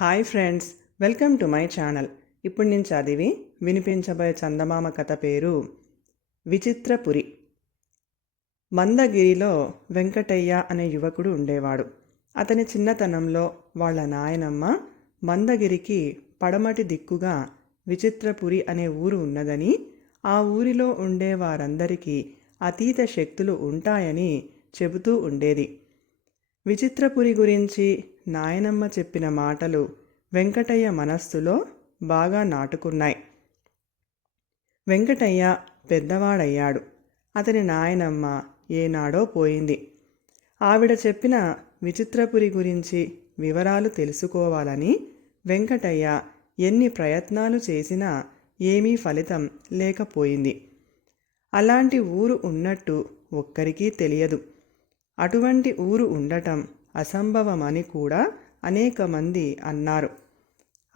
Hi friends welcome to my channel. ఇప్పుడు నేను చదివి వినిపించబోయే చందమామ కథ పేరు విచిత్రపురి. మందగిరిలో వెంకటయ్య అనే యువకుడు ఉండేవాడు. అతని చిన్నతనంలో వాళ్ళ నాయనమ్మ మందగిరికి పడమటి దిక్కుగా విచిత్రపురి అనే ఊరు ఉన్నదని ఆ ఊరిలో ఉండే వారందరికీ అతీత శక్తులు ఉంటాయని చెబుతూ ఉండేది. విచిత్రపురి గురించి నాయనమ్మ చెప్పిన మాటలు వెంకటయ్య మనస్సులో బాగా నాటుకున్నాయి. వెంకటయ్య పెద్దవాడయ్యాడు. అతని నాయనమ్మ ఏనాడో పోయింది. ఆవిడ చెప్పిన విచిత్రపురి గురించి వివరాలు తెలుసుకోవాలని వెంకటయ్య ఎన్ని ప్రయత్నాలు చేసినా ఏమీ ఫలితం లేకపోయింది. అలాంటి ఊరు ఉన్నట్టు ఒక్కరికీ తెలియదు. అటువంటి ఊరు ఉండటం అసంభవమని కూడా అనేక మంది అన్నారు.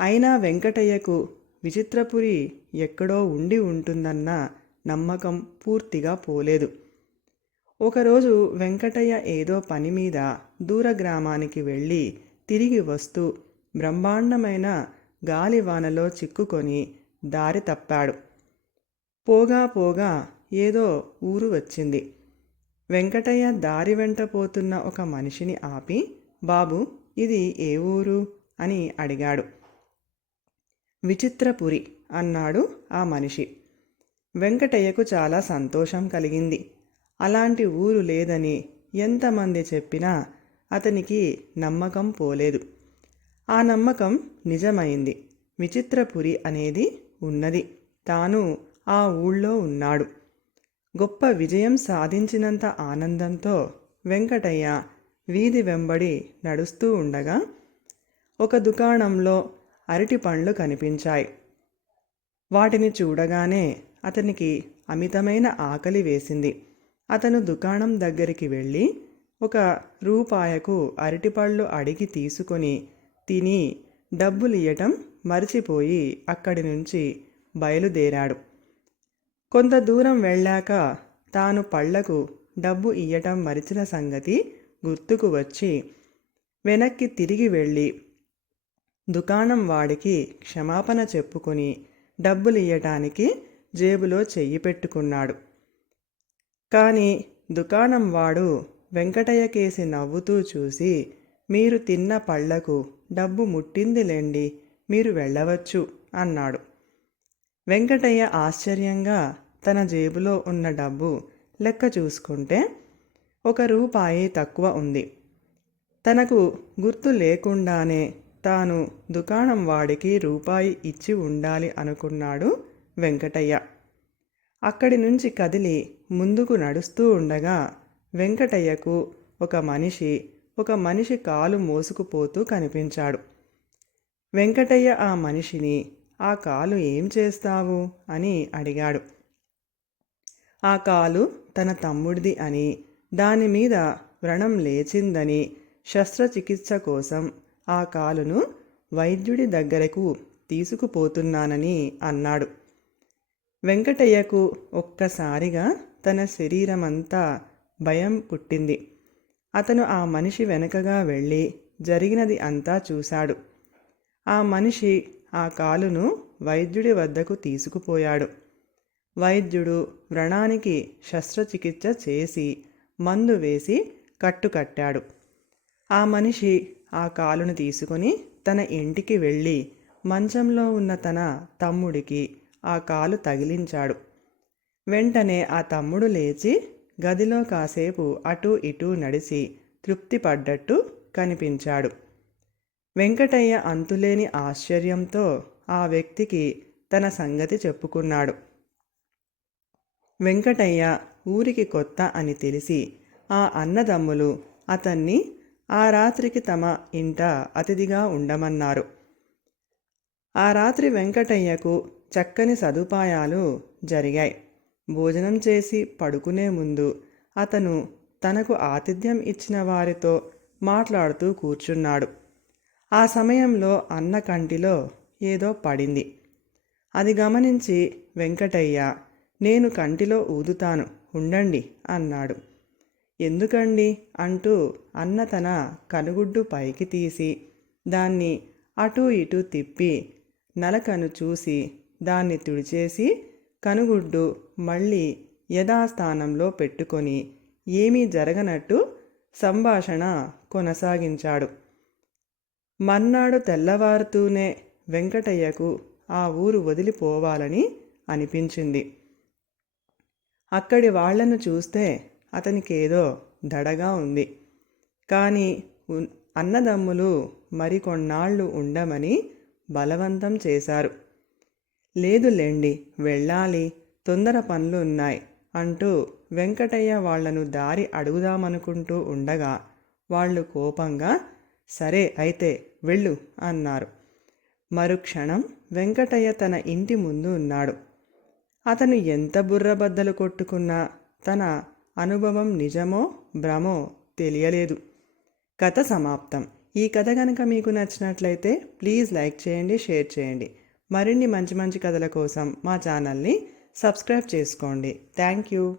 అయినా వెంకటయ్యకు విచిత్రపురి ఎక్కడో ఉండి ఉంటుందన్న నమ్మకం పూర్తిగా పోలేదు. ఒకరోజు వెంకటయ్య ఏదో పని మీద దూర గ్రామానికి వెళ్ళి తిరిగి వస్తూ బ్రహ్మాండమైన గాలివానలో చిక్కుకొని దారి తప్పాడు. పోగా పోగా ఏదో ఊరు వచ్చింది. వెంకటయ్య దారి వెంట పోతున్న ఒక మనిషిని ఆపి బాబు ఇది ఏ ఊరు? అని అడిగాడు. విచిత్రపురి అన్నాడు ఆ మనిషి. వెంకటయ్యకు చాలా సంతోషం కలిగింది. అలాంటి ఊరు లేదని ఎంతమంది చెప్పినా అతనికి నమ్మకం పోలేదు. ఆ నమ్మకం నిజమైంది. విచిత్రపురి అనేది ఉన్నది. తాను ఆ ఊళ్ళో ఉన్నాడు. గొప్ప విజయం సాధించినంత ఆనందంతో వెంకటయ్య వీధి వెంబడి నడుస్తూ ఉండగా ఒక దుకాణంలో అరటి పండ్లు కనిపించాయి. వాటిని చూడగానే అతనికి అమితమైన ఆకలి వేసింది. అతను దుకాణం దగ్గరికి వెళ్ళి ఒక రూపాయకు అరటిపళ్ళు అడిగి తీసుకొని తిని డబ్బులియ్యటం మరిచిపోయి అక్కడి నుంచి బయలుదేరాడు. కొంత దూరం వెళ్ళాక తాను పళ్ళకు డబ్బు ఇయ్యటం మరిచిన సంగతి గుర్తుకు వచ్చి వెనక్కి తిరిగి వెళ్ళి దుకాణం వాడికి క్షమాపణ చెప్పుకొని డబ్బులు ఇయ్యటానికి జేబులో చెయ్యి పెట్టుకున్నాడు. కానీ దుకాణం వాడు వెంకటయ్య కేసి నవ్వుతూ చూసి మీరు తిన్న పళ్ళకు డబ్బు ముట్టిందిలేండి మీరు వెళ్ళవచ్చు అన్నాడు. వెంకటయ్య ఆశ్చర్యంగా తన జేబులో ఉన్న డబ్బు లెక్క చూసుకుంటే ఒక రూపాయి తక్కువ ఉంది. తనకు గుర్తు లేకుండానే తాను దుకాణం వాడికి రూపాయి ఇచ్చి ఉండాలి అనుకున్నాడు వెంకటయ్య. అక్కడి నుంచి కదిలి ముందుకు నడుస్తూ ఉండగా వెంకటయ్యకు ఒక మనిషి ఒక మనిషి కాలు మోసుకుపోతూ కనిపించాడు. వెంకటయ్య ఆ మనిషిని ఆ కాలు ఏం చేస్తావు? అని అడిగాడు. ఆ కాలు తన తమ్ముడిది అని దాని మీద వ్రణం లేచిందని శస్త్రచికిత్స కోసం ఆ కాలును వైద్యుడి దగ్గరకు తీసుకుపోతున్నానని అన్నాడు. వెంకటయ్యకు ఒక్కసారిగా తన శరీరమంతా భయం పుట్టింది. అతను ఆ మనిషి వెనకగా వెళ్ళి జరిగినది అంతా చూశాడు. ఆ మనిషి ఆ కాలును వైద్యుడి వద్దకు తీసుకుపోయాడు. వైద్యుడు వ్రణానికి శస్త్రచికిత్స చేసి మందు వేసి కట్టుకట్టాడు. ఆ మనిషి ఆ కాలును తీసుకుని తన ఇంటికి వెళ్ళి మంచంలో ఉన్న తన తమ్ముడికి ఆ కాలు తగిలించాడు. వెంటనే ఆ తమ్ముడు లేచి గదిలో కాసేపు అటూ ఇటూ నడిచి తృప్తి పడ్డట్టు కనిపించాడు. వెంకటయ్య అంతులేని ఆశ్చర్యంతో ఆ వ్యక్తికి తన సంగతి చెప్పుకున్నాడు. వెంకటయ్య ఊరికి కొత్త అని తెలిసి ఆ అన్నదమ్ములు అతన్ని ఆ రాత్రికి తమ ఇంట అతిథిగా ఉండమన్నారు. ఆ రాత్రి వెంకటయ్యకు చక్కని సదుపాయాలు జరిగాయి. భోజనం చేసి పడుకునే ముందు అతను తనకు ఆతిథ్యం ఇచ్చిన వారితో మాట్లాడుతూ కూర్చున్నాడు. ఆ సమయంలో అన్న కంటిలో ఏదో పడింది. అది గమనించి వెంకటయ్య నేను కంటిలో ఊదుతాను ఉండండి అన్నాడు. ఎందుకండి? అంటూ అన్న తన కనుగుడ్డు పైకి తీసి దాన్ని అటూ ఇటూ తిప్పి నలకను చూసి దాన్ని తుడిచేసి కనుగుడ్డు మళ్ళీ యథాస్థానంలో పెట్టుకొని ఏమీ జరగనట్టు సంభాషణ కొనసాగించాడు. మర్నాడు తెల్లవారుతూనే వెంకటయ్యకు ఆ ఊరు వదిలిపోవాలని అనిపించింది. అక్కడి వాళ్ళను చూస్తే అతనికేదో దడగా ఉంది. కానీ ఉన్- అన్నదమ్ములు మరికొన్నాళ్ళు ఉండమని బలవంతం చేశారు. లేదులేండి వెళ్ళాలి తొందర పనులు ఉన్నాయి అంటూ వెంకటయ్య వాళ్ళను దారి అడుగుదామనుకుంటూ ఉండగా వాళ్ళు కోపంగా సరే అయితే వెళ్ళు అన్నారు. మరుక్షణం వెంకటయ్య తన ఇంటి ముందు ఉన్నాడు. అతను ఎంత బుర్రబద్దలు కొట్టుకున్నా తన అనుభవం నిజమో భ్రమో తెలియలేదు. కథ సమాప్తం. ఈ కథ కనుక మీకు నచ్చినట్లయితే ప్లీజ్ లైక్ చేయండి షేర్ చేయండి. మరిన్ని మంచి మంచి కథల కోసం మా ఛానల్ని సబ్స్క్రైబ్ చేసుకోండి. Thank you.